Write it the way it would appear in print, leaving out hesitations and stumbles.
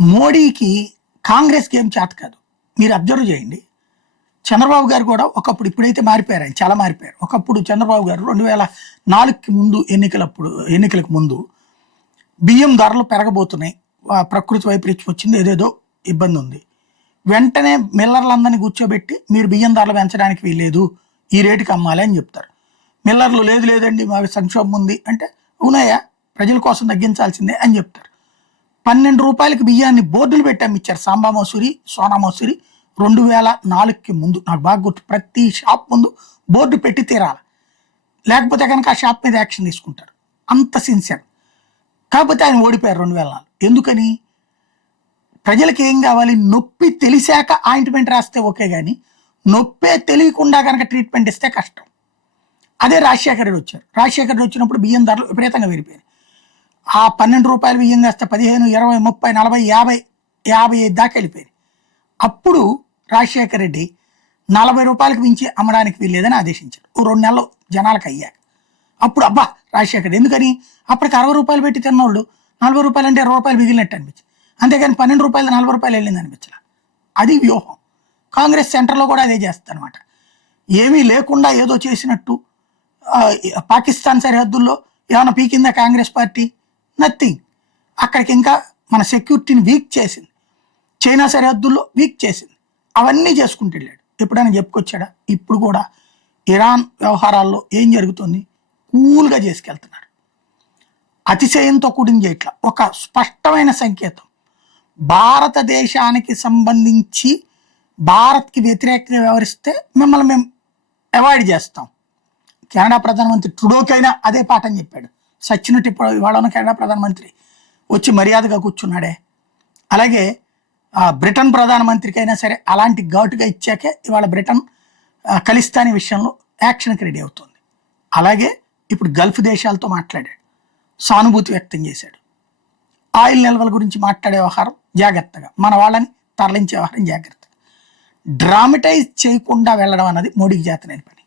మోడీకి కాంగ్రెస్కి ఏం చేత కాదు. మీరు అబ్జర్వ్ చేయండి. చంద్రబాబు గారు కూడా ఒకప్పుడు, ఇప్పుడైతే మారిపోయారు, ఆయన చాలా మారిపోయారు. ఒకప్పుడు చంద్రబాబు గారు 2004కి ముందు ఎన్నికలకు ముందు బియ్యం ధరలు పెరగబోతున్నాయి, ప్రకృతి వైపరీత్యం వచ్చింది, ఏదేదో ఇబ్బంది ఉంది, వెంటనే మిల్లర్లందరినీ కూర్చోబెట్టి మీరు బియ్యం ధరలు పెంచడానికి వీల్లేదు, ఈ రేటుకి అమ్మాలి అని చెప్తారు. మిల్లర్లు లేదు లేదండి మాకు సంక్షోభం ఉంది అంటే, అవునాయా ప్రజల కోసం తగ్గించాల్సిందే అని చెప్తారు. 12 రూపాయలకి బియ్యాన్ని బోర్డులు పెట్టి అమ్మిచ్చారు. సాంబా మసూరి, సోనా మసూరి 2004కి ముందు. నాకు బాగా గుర్తు, ప్రతి షాప్ ముందు బోర్డు పెట్టి తీరాలి, లేకపోతే కనుక ఆ షాప్ మీద యాక్షన్ తీసుకుంటారు. అంత సిన్సియర్. కాకపోతే ఆయన ఓడిపోయారు 2004. ఎందుకని? ప్రజలకు ఏం కావాలి? నొప్పి తెలిసాక ఆయింట్మెంట్ రాస్తే ఓకే, కానీ నొప్పే తెలియకుండా కనుక ట్రీట్మెంట్ ఇస్తే కష్టం. అదే రాజశేఖర రెడ్డి వచ్చారు. రాజశేఖర రెడ్డి వచ్చినప్పుడు బియ్యం ధరలు విపరీతంగా పెరిగిపోయాయి. ఆ 12 రూపాయలు బియ్యం కాస్త 15, 20, 30, 40, 50, 55 దాకా వెళ్ళిపోయింది. అప్పుడు రాజశేఖర రెడ్డి 40 రూపాయలకు మించి అమ్మడానికి వీల్లేదని ఆదేశించారు. ఓ 2 నెలలు జనాలకు అయ్యాక అప్పుడు అబ్బా రాజశేఖర రెడ్డి ఎందుకని, అప్పటికి 60 రూపాయలు పెట్టి తిన్నోళ్ళు 40 రూపాయలు అంటే 20 రూపాయలు మిగిలినట్టు అనిపించింది. అంతేగాని 12 రూపాయలు 40 రూపాయలు వెళ్ళింది అనిపించాల. అది వ్యూహం. కాంగ్రెస్ సెంటర్లో కూడా అదే చేస్తుంది అనమాట. ఏమీ లేకుండా ఏదో చేసినట్టు. పాకిస్తాన్ సరిహద్దుల్లో ఏమైనా పీకిందా కాంగ్రెస్ పార్టీ? నథింగ్. అక్కడికి ఇంకా మన సెక్యూరిటీని వీక్ చేసింది. చైనా సరిహద్దుల్లో వీక్ చేసింది. అవన్నీ చేసుకుంటూ వెళ్ళాడు. ఎప్పుడైనా చెప్పుకొచ్చాడా? ఇప్పుడు కూడా ఇరాన్ వ్యవహారాల్లో ఏం జరుగుతుంది? కూల్గా చేసుకెళ్తున్నాడు. అతిశయంతో కూడిన చేయట్లా. ఒక స్పష్టమైన సంకేతం, భారతదేశానికి సంబంధించి భారత్కి వ్యతిరేకంగా వ్యవహరిస్తే మిమ్మల్ని మేము అవాయిడ్ చేస్తాం. కెనడా ప్రధానమంత్రి ట్రుడోకైనా అదే పాఠం చెప్పాడు. సచ్చినట్టు ఇప్పుడు ఇవాళ ఉన్న కెనడా ప్రధానమంత్రి వచ్చి మర్యాదగా కూర్చున్నాడే. అలాగే బ్రిటన్ ప్రధానమంత్రికైనా సరే అలాంటి ఘాటుగా ఇచ్చాకే ఇవాళ బ్రిటన్ ఖలిస్తానీ విషయంలో యాక్షన్కి రెడీ అవుతుంది. అలాగే ఇప్పుడు గల్ఫ్ దేశాలతో మాట్లాడాడు, సానుభూతి వ్యక్తం చేశాడు. ఆయిల్ నిల్వల గురించి మాట్లాడే వ్యవహారం జాగ్రత్తగా, మన వాళ్ళని తరలించే వ్యవహారం జాగ్రత్తగా. డ్రామటైజ్ చేయకుండా వెళ్ళడం అన్నది మోడీకి చేతనైన పని.